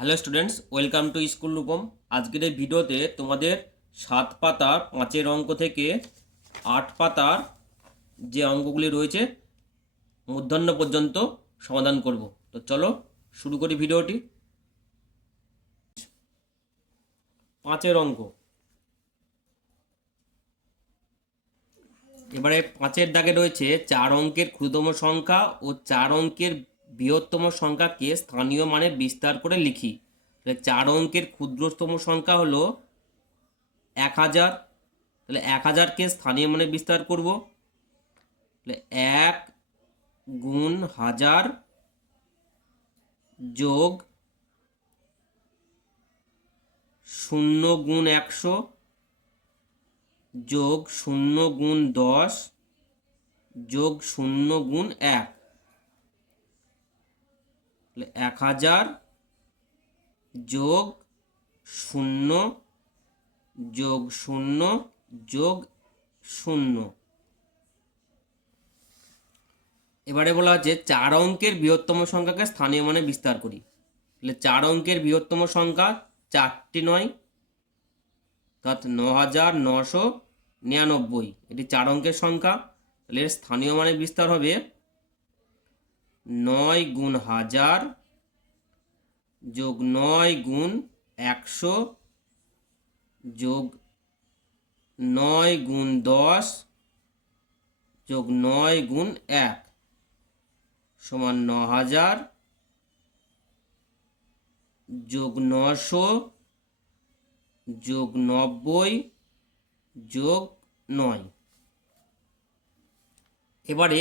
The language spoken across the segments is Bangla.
Hello students, welcome to school Rupam. আজকের এই ভিডিওতে তোমাদের 7 পাতার 5-এর অঙ্ক থেকে 8 পাতার যে অঙ্কগুলি রয়েছে মূর্ধন্য পর্যন্ত সমাধান করব। তো চলো শুরু করি ভিডিওটি। 5-এর অঙ্ক। এবারে 5-এর দাগে রয়েছে 4 অঙ্কের ক্ষুদ্রতম সংখ্যা ও 4 অঙ্কের বৃহত্তম সংখ্যাকে স্থানীয় মানে বিস্তার করে লিখি। 4 অঙ্কের ক্ষুদ্রতম সংখ্যা হলো 1000। তাহলে 1000কে স্থানীয় মানে বিস্তার করব। তাহলে 1 গুণ 1000 যোগ 0 গুণ 100 যোগ 0 গুণ 10 যোগ 0 গুণ 1। তাহলে 1000 যোগ 0 যোগ 0 যোগ 0। এবারে বলা হচ্ছে 4 অঙ্কের বৃহত্তম সংখ্যাকে স্থানীয় মানে বিস্তার করি। তাহলে 4 অঙ্কের বৃহত্তম সংখ্যা 4টি নয়, অর্থাৎ 9999। এটি 4 অঙ্কের সংখ্যা। তাহলে এর স্থানীয় মানে বিস্তার হবে 9 গুণ 1000 যোগ 9 গুণ 100 যোগ 9 গুণ 10 যোগ 9 গুণ 1 সমান 9000 যোগ 900 যোগ 90 যোগ 9। এবারে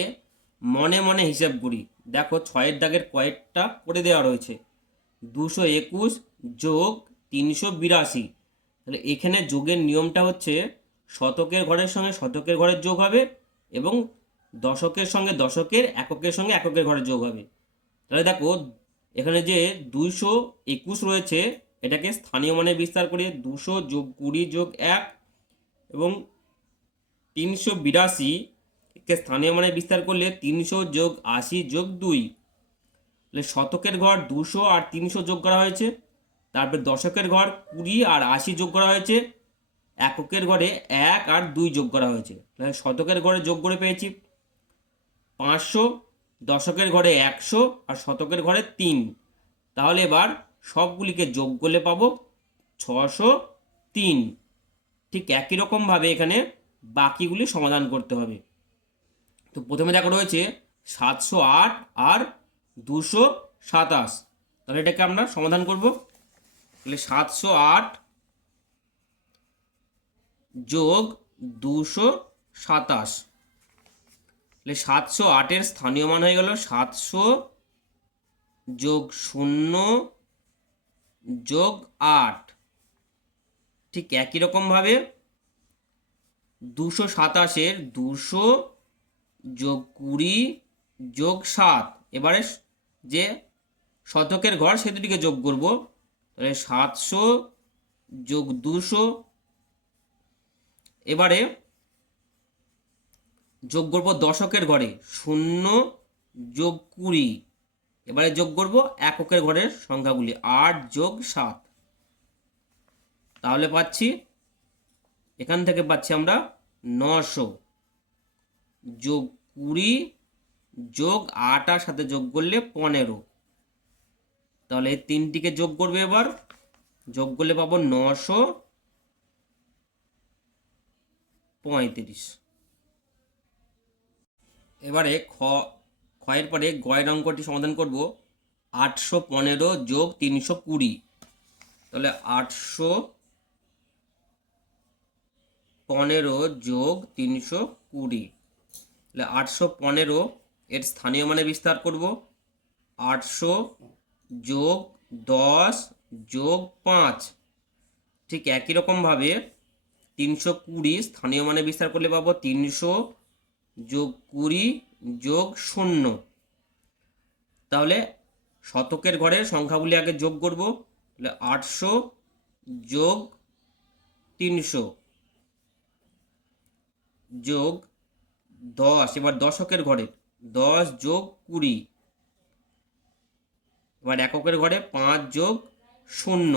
মনে মনে হিসাব করি। দেখো 6-এর দাগের কয়েকটা করে দেওয়া রয়েছে। 221 যোগ 382। তাহলে এখানে যোগের নিয়মটা হচ্ছে শতকের ঘরের সঙ্গে শতকের ঘরের যোগ হবে এবং দশকের সঙ্গে দশকের, এককের সঙ্গে এককের ঘরের যোগ হবে। তাহলে দেখো এখানে যে 221 রয়েছে এটাকে স্থানীয় মানে বিস্তার করে 200 যোগ 20 যোগ 1 এবং 382 কে স্থানীয় মানে বিস্তার করলে 300 যোগ 80 যোগ 2। তাহলে শতকের ঘর 200 আর 300 যোগ করা হয়েছে, তারপর দশকের ঘর 20 আর 80 যোগ করা হয়েছে, এককের ঘরে 1 আর 2 যোগ করা হয়েছে। তাহলে শতকের ঘরে যোগ করে পেয়েছি 500, দশকের ঘরে 100 আর শতকের ঘরে 3। তাহলে এবার সবগুলিকে যোগ করলে পাবো 603। ঠিক একই রকমভাবে এখানে বাকিগুলি সমাধান করতে হবে। তো প্রথমে দেখা রয়েছে 708 আর 227। তাহলে এটাকে আমরা সমাধান করব। তাহলে 708 যোগ 227। তাহলে 708-এর স্থানীয় মান হয়ে গেল 700 যোগ 0 যোগ 8। ঠিক একই রকমভাবে 227-এর 200 যোগ 20 যোগ 7। এবারে যে শতকের ঘর সে দুটিকে যোগ করব। তাহলে 700 যোগ 200। এবারে যোগ করব দশকের ঘরে 0 যোগ 20। এবারে যোগ করব এককের ঘরের সংখ্যাগুলি 8 যোগ 7। তাহলে পাচ্ছি এখান থেকে পাচ্ছি আমরা 900 যোগ 20 যোগ 8 আর সাথে যোগ করলে 15। তাহলে এই তিনটিকে যোগ করবে, এবার যোগ করলে পাবো 935। এবারে ক্ষয়ের পরে গয়ের অঙ্কটি সমাধান করব। 815 যোগ 320। তাহলে 815 যোগ 320। তাহলে 815 এর স্থানীয় মানে বিস্তার করব। 800 যোগ 10 যোগ 5। ঠিক একই রকমভাবে 320 স্থানীয় মানে বিস্তার করলে পাবো 300 যোগ 20 যোগ 0। তাহলে শতকের ঘরের সংখ্যাগুলি আগে যোগ করব। তাহলে 800 যোগ 300 যোগ 10। এবার দশকের ঘরে 10 যোগ 20। এবার এককের ঘরে 5 যোগ শূন্য।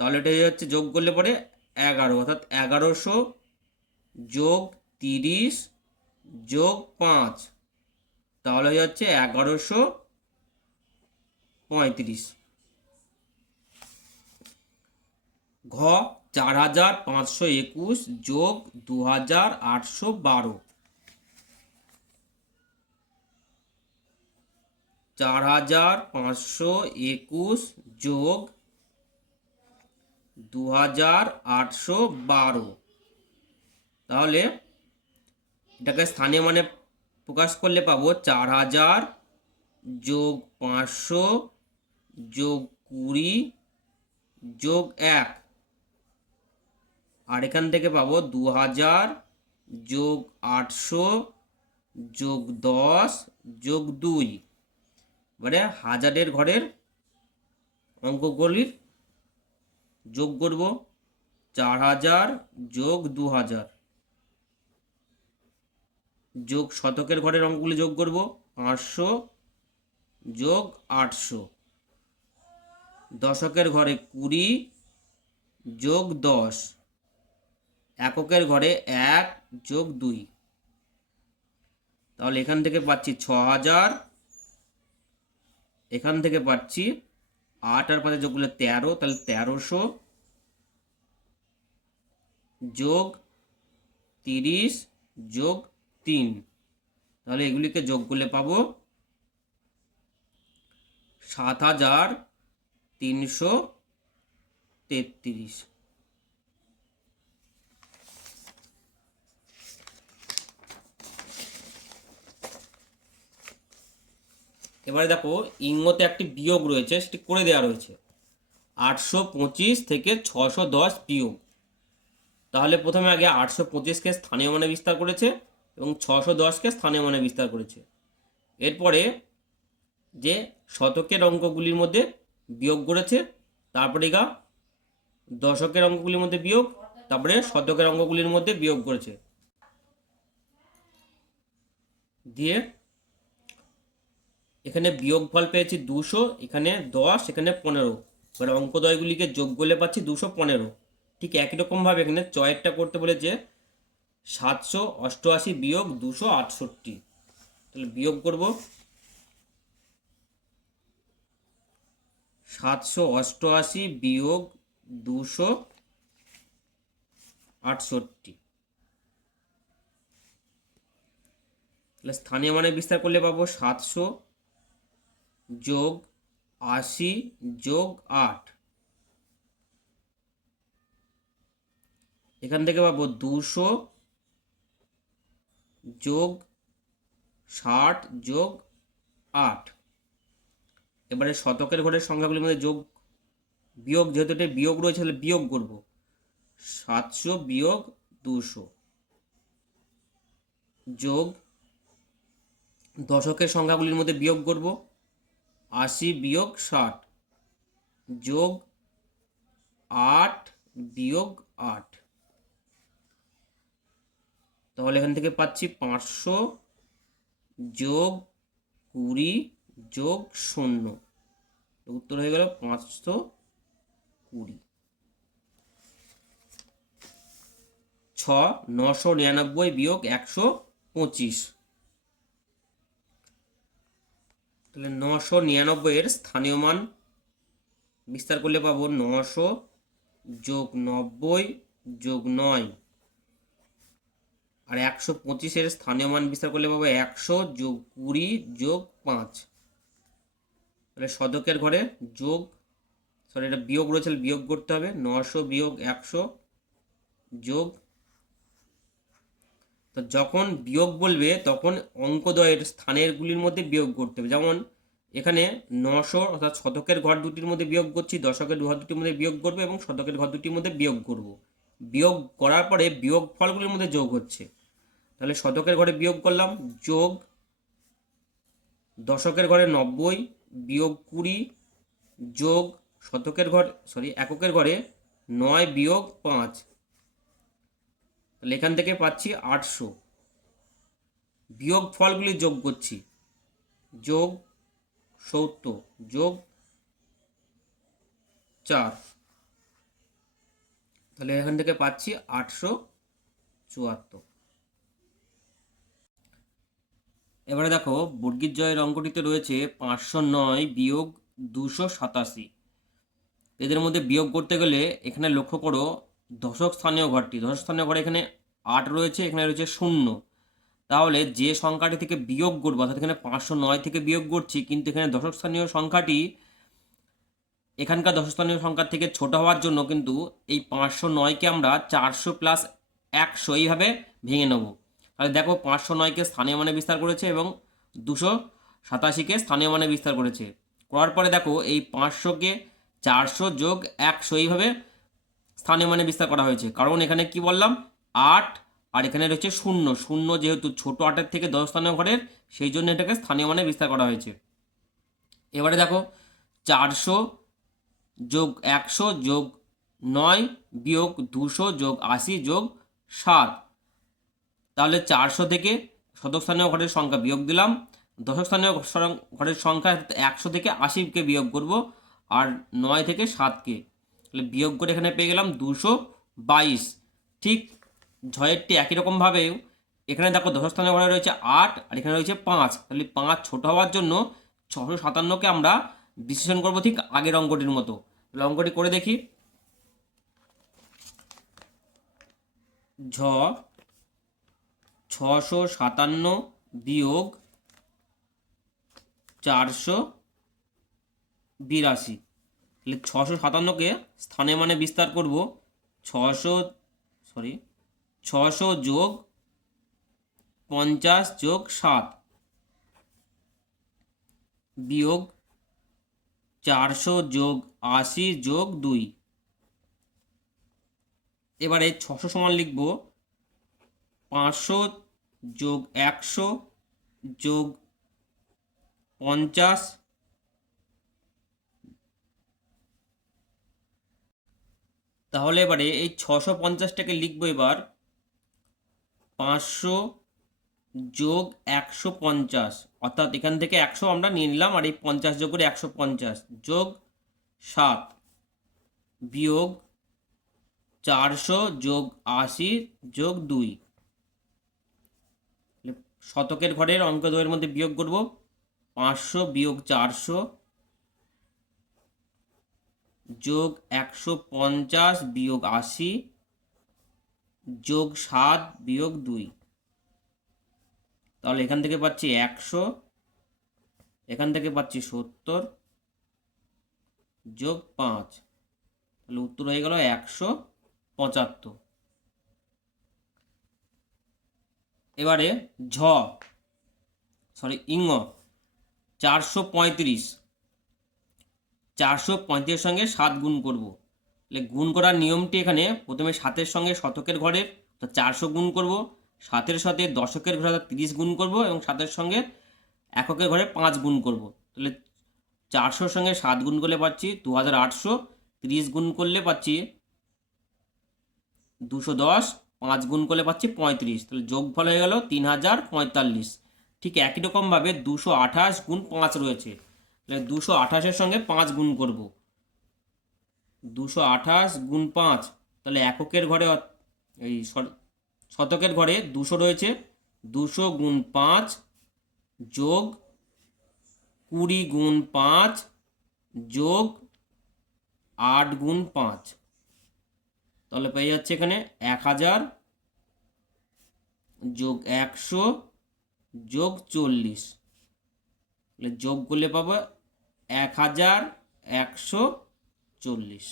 তাহলে এটা হচ্ছে যোগ করলে পরে 11, অর্থাৎ 1100 যোগ 30 যোগ 5, তাহলে হয়ে যাচ্ছে 1135। ঘ 4521 যোগ 2812, 4521 যোগ 2812, তাহলে এটাকে স্থানীয় মানে প্রকাশ করলে পাবো 4000 যোগ 500 যোগ 20 যোগ 1, আর এখান থেকে পাবো 2000 যোগ 800 যোগ 10 যোগ 2। এবারে হাজারের ঘরের অঙ্কগুলির যোগ করব। 4000 যোগ 2000 যোগ শতকের ঘরের অঙ্কগুলি যোগ করব। 500 যোগ 800, দশকের ঘরে 20 যোগ 10, এককের ঘরে 1 যোগ 2। তাহলে এখান থেকে পাচ্ছি 6000, এখান থেকে পাচ্ছি 8 আর 5 যোগ করলে 13, তাহলে 1300 যোগ 30 যোগ 3, তাহলে এগুলিকে যোগ করলে পাবো 7333। এবারে দেখো ইঙ্গতে একটি বিয়োগ রয়েছে, সেটি করে দেওয়া রয়েছে 825 থেকে 610 বিয়োগ। তাহলে প্রথমে আগে 825কে স্থানীয় মানে বিস্তার করেছে এবং 610কে স্থানীয় মানে বিস্তার করেছে। এরপরে যে শতকের অঙ্কগুলির মধ্যে বিয়োগ করেছে, তারপরে দশকের অঙ্কগুলির মধ্যে বিয়োগ, তারপরে শতকের অঙ্কগুলির মধ্যে বিয়োগ করেছে। দিয়ে এখানে বিয়োগফল পেয়েছি 200, এখানে 10, এখানে 15। এবার অঙ্কদ্বয়গুলিকে যোগ করলে পাচ্ছি 215। ঠিক একই রকমভাবে এখানে চয়েরটা করতে বলেছে 788 বিয়োগ 268। তাহলে বিয়োগ করব 788 বিয়োগ 268। তাহলে স্থানীয় মানে বিস্তার করলে পাবো 700 যোগ 80 যোগ 8, এখান থেকে পাবো 200 যোগ 60 যোগ 8। এবারে শতকের ঘরের সংখ্যাগুলির মধ্যে যোগ বিয়োগ, যেহেতু এটা বিয়োগ রয়েছে তাহলে বিয়োগ করব। 700 বিয়োগ 200 যোগ দশকের সংখ্যাগুলির মধ্যে বিয়োগ করব। 80 বিয়োগ 60 যোগ 8 বিয়োগ 8, তাহলে এখান থেকে পাচ্ছি 500 যোগ 20 যোগ 0, উত্তর হয়ে গেল 520। 999 বিয়োগ 125, তাহলে 999 এর স্থানীয় মান বিস্তার করলে পাবো 900 যোগ 90 যোগ 9, আর 125 স্থানীয় মান বিস্তার করলে পাবো 100 যোগ 20 যোগ 5। তাহলে শতকের ঘরে যোগ, এটা বিয়োগ রয়েছে, বিয়োগ করতে হবে। 900 বিয়োগ 100 যোগ, তো যখন বিয়োগ বলবে তখন অঙ্কদ্বয়ের স্থানেরগুলির মধ্যে বিয়োগ করতে হবে। যেমন এখানে 900 অর্থাৎ শতকের ঘর দুটির মধ্যে বিয়োগ করছি, দশকের ঘর দুটির মধ্যে বিয়োগ করবো এবং শতকের ঘর দুটির মধ্যে বিয়োগ করব। বিয়োগ করার পরে বিয়োগ ফলগুলির মধ্যে যোগ হচ্ছে। তাহলে শতকের ঘরে বিয়োগ করলাম, যোগ দশকের ঘরে 90 বিয়োগ 20 যোগ শতকের ঘর এককের ঘরে 9 বিয়োগ 5, তাহলে এখান থেকে পাচ্ছি 800। বিয়োগ ফলগুলি যোগ করছি, যোগ 70 যোগ 4। তাহলে এখান থেকে পাচ্ছি 874। এবারে দেখো বর্গীর জয়ের অঙ্কটিতে রয়েছে 509 বিয়োগ 287। এদের মধ্যে বিয়োগ করতে গেলে এখানে লক্ষ্য করো দশক স্থানীয় ঘরে এখানে 8 রয়েছে, এখানে রয়েছে 0। তাহলে যে সংখ্যাটি থেকে বিয়োগ করবো, অর্থাৎ এখানে 509 থেকে বিয়োগ করছি, কিন্তু এখানে দশক স্থানীয় সংখ্যাটি এখানকার দশক স্থানীয় সংখ্যার থেকে ছোট হওয়ার জন্য কিন্তু এই 509কে আমরা 400 প্লাস 100 এইভাবে ভেঙে নেব। তাহলে দেখো 509কে স্থানীয় মানে বিস্তার করেছে এবং 287কে স্থানীয় মানে বিস্তার করেছে। করার পরে দেখো এই 500কে 400 যোগ 100 এইভাবে স্থানীয় মানে বিস্তার করা হয়েছে, কারণ এখানে কি বললাম 8 আর এখানে রয়েছে 0 যেহেতু ছোট 8-এর থেকে 10 স্থানীয় ঘরের, সেই জন্য এটাকে স্থানীয় মানে বিস্তার করা হয়েছে। এবারে দেখো 400 যোগ 100 যোগ 9 বিয়োগ 200 যোগ 80 যোগ 7। তাহলে 400 থেকে শতক স্থানীয় ঘরের সংখ্যা বিয়োগ দিলাম, দশক স্থানীয় ঘরের সংখ্যা 100 থেকে 80কে বিয়োগ করব, আর 9 থেকে 7কে তাহলে বিয়োগ করে এখানে পেয়ে গেলাম 222। ঠিক ঝয়েরটি একই রকমভাবে এখানে দেখো দশক স্থানীয় ঘরে রয়েছে 8 আর এখানে রয়েছে 5, তাহলে 5 ছোট হওয়ার জন্য 657কে আমরা বিশ্লেষণ করব ঠিক আগের অঙ্কটির মতো। অঙ্কটি করে দেখি। ঝ 657 বিয়োগ 482, তাহলে 657কে স্থানে মানে বিস্তার করব 600 যোগ 50 যোগ 7 বিয়োগ 400 যোগ 80 যোগ 2। এবারে 600 সমান লিখব 500 যোগ 100 যোগ 50। তাহলে এবারে এই 650টাকে লিখবো এবার 500 যোগ 150, অর্থাৎ এখান থেকে 100 আমরা নিয়ে নিলাম আর এই 50 যোগ করে 150 যোগ 7 বিয়োগ 400 যোগ 80 যোগ 2। শতকের ঘরের অঙ্ক দ্বয়ের মধ্যে বিয়োগ করব 500 বিয়োগ 400 যোগ 150 বিয়োগ 80 যোগ 7 বিয়োগ 2। তাহলে এখান থেকে পাচ্ছি 100, এখান থেকে পাচ্ছি 70 যোগ 5, তাহলে উত্তর হয়ে গেল 175। এবারে ইঙ 435, 435 সঙ্গে 7 গুণ করব। তাহলে গুণ করার নিয়মটি এখানে প্রথমে 7-এর সঙ্গে শতকের ঘরের 400 গুণ করব, 7-এর সাথে দশকের ঘরে 30 গুণ করব এবং 7-এর সঙ্গে এককের ঘরে 5 গুণ করব। তাহলে 400-র সঙ্গে 7 গুণ করলে পাচ্ছি 2800, 30 গুণ করলে পাচ্ছি 210, 5 গুণ করলে পাচ্ছি 35, তাহলে যোগফল হয়ে গেল 3045। ঠিক একই রকমভাবে 228 গুণ 5 রয়েছে, তাহলে 228-এর সঙ্গে 5 গুণ করব, 228 গুণ 5, তাহলে এককের ঘরে এই শতকের ঘরে 200 রয়েছে, 200 গুণ 5 যোগ 20 গুণ 5 যোগ 8 গুণ 5, তাহলে পেয়ে যাচ্ছে এখানে 1000 যোগ 100 যোগ 40, তাহলে যোগ করলে পাবো 1140।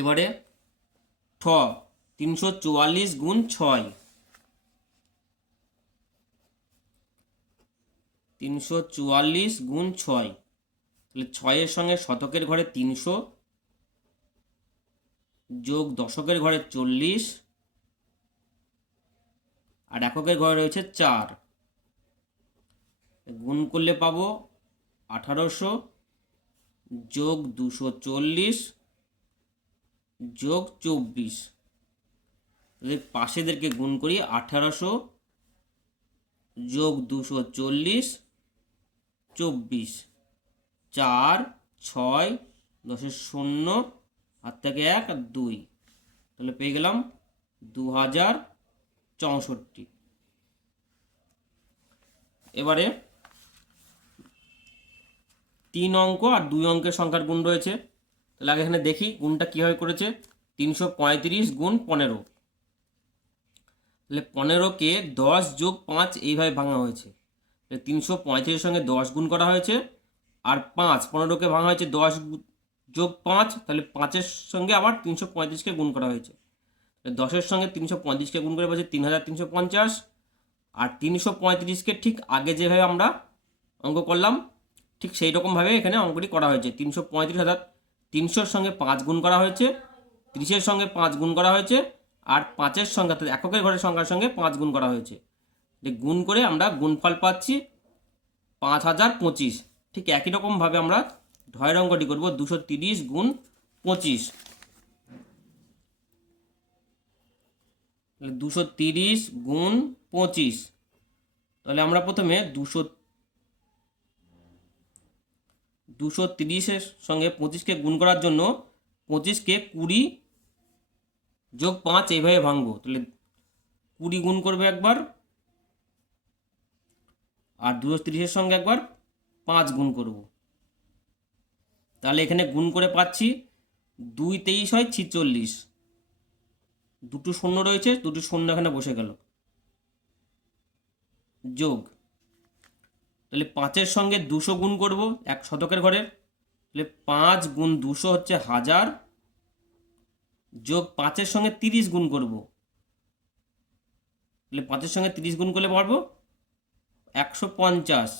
এবারে 344 গুণ 6, 344 গুণ 6, তাহলে 6-এর সঙ্গে শতকের ঘরে 300 যোগ দশকের ঘরে 40 আর এককের ঘরে রয়েছে 4, গুণ করলে পাবো 1800 যোগ 240 যোগ 24। পাশেদেরকে গুণ করি 1800 যোগ 240 24, 4 6 10-এর 0, হাত থেকে 1 আর 2, তাহলে পেয়ে গেলাম 2064। এবারে 3 অঙ্ক আর 2 অঙ্কের সংখ্যার গুণ রয়েছে, তাহলে আগে এখানে দেখি গুণটা কীভাবে করেছে। 335 গুণ 15, তাহলে 15কে 10 যোগ 5 এইভাবে ভাঙা হয়েছে। 335-এর সঙ্গে 10 গুণ করা হয়েছে, আর 15কে ভাঙা হয়েছে 10 যোগ 5, তাহলে 5-এর সঙ্গে আবার 335কে গুণ করা হয়েছে। 10-এর সঙ্গে 335কে গুণ করে পাচ্ছি 3350, আর 335কে ঠিক আগে যেভাবে আমরা অঙ্ক করলাম ঠিক সেই রকমভাবে এখানে অঙ্কটি করা হয়েছে। 335 অর্থাৎ 300-র সঙ্গে 5 গুণ করা হয়েছে, 30-এর সঙ্গে 5 গুণ করা হয়েছে, আর 5-এর সঙ্গে অর্থাৎ এককের ঘরের সংখ্যার সঙ্গে 5 গুণ করা হয়েছে। গুণ করে আমরা গুণফল পাচ্ছি 5025। ঠিক একই রকমভাবে আমরা ঢয়ের অঙ্কটি করব 230 গুণ 25। 230 গুণ 25, তাহলে আমরা প্রথমে 230-এর সঙ্গে 25কে গুণ করার জন্য 25কে 20 যোগ 5 এইভাবে ভাঙবো। তাহলে 20 গুণ করবে একবার, আর 230-এর সঙ্গে একবার 5 গুণ করব। তাহলে এখানে গুণ করে পাচ্ছি 2 23 হয় 46, দুটো শূন্য রয়েছে, দুটো শূন্য এখানে বসে গেল, যোগ, তাহলে 5-এর সঙ্গে 200 গুণ করব এক শতকের ঘরে, তাহলে 5 গুণ 200 হচ্ছে 1000, যোগ 5-এর সঙ্গে 30 গুণ করব, তাহলে 5-এর সঙ্গে 30 গুণ করলে পারবো 150,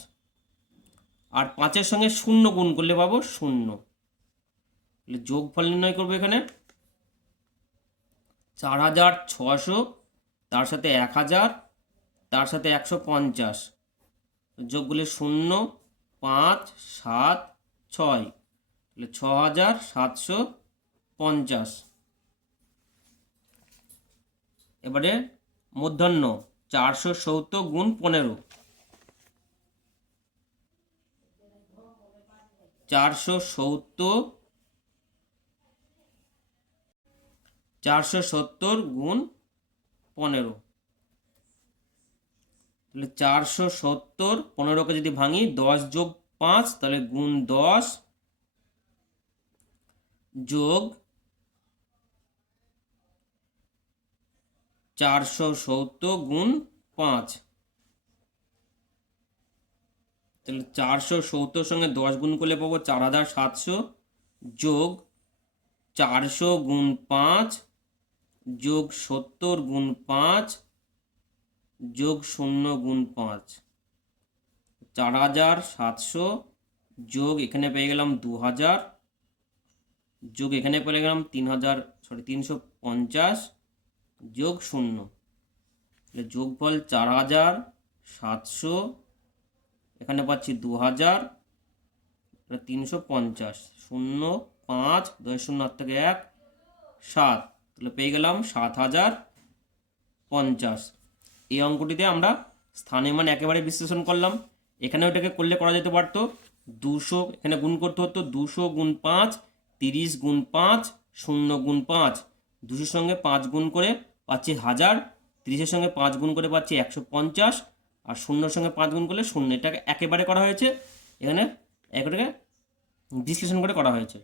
আর 5-এর সঙ্গে 0 গুণ করলে পাবো 0। তাহলে যোগফল নির্ণয় করবো এখানে 4600, তার সাথে 1000, তার সাথে 150, যোগ করলে 0, 5, 7, 6, তাহলে 6750। এবারে মূর্ধন্য 470 গুণ 15, 470 গুণ 15, তাহলে 470, 15কে যদি ভাঙি 10 যোগ 5, তাহলে গুণ 10 যোগ 470 গুণ 5, তাহলে 470-র সঙ্গে 10 গুণ করলে পাবো 4700, যোগ 400 গুণ 5, যোগ 70 গুণ 5, যোগ 0 গুণ 5, 4700, যোগ এখানে পেয়ে গেলাম 2000, যোগ এখানে পেয়ে গেলাম 350, যোগ 0, তাহলে যোগফল 4700, এখানে পাচ্ছি 2000, 350, 0, 5, 10 0 থেকে 1, 7, তাহলে পেয়ে গেলাম 7050। এই অঙ্কটিতে আমরা স্থানের মান একেবারে বিশ্লেষণ করলাম। এখানে ওটাকে করলে করা যেতে পারতো 200, এখানে গুণ করতে হতো 200 গুণ 5, 30 গুণ 5, 0 গুণ 5, 200-র সঙ্গে 5 গুণ করে পাচ্ছি 1000, 30-এর সঙ্গে 5 গুণ করে পাচ্ছি 150, আর 0-র সঙ্গে 5 গুণ করলে 0। এটাকে একেবারে করা হয়েছে, এখানে এটাকে বিশ্লেষণ করে করা হয়েছে।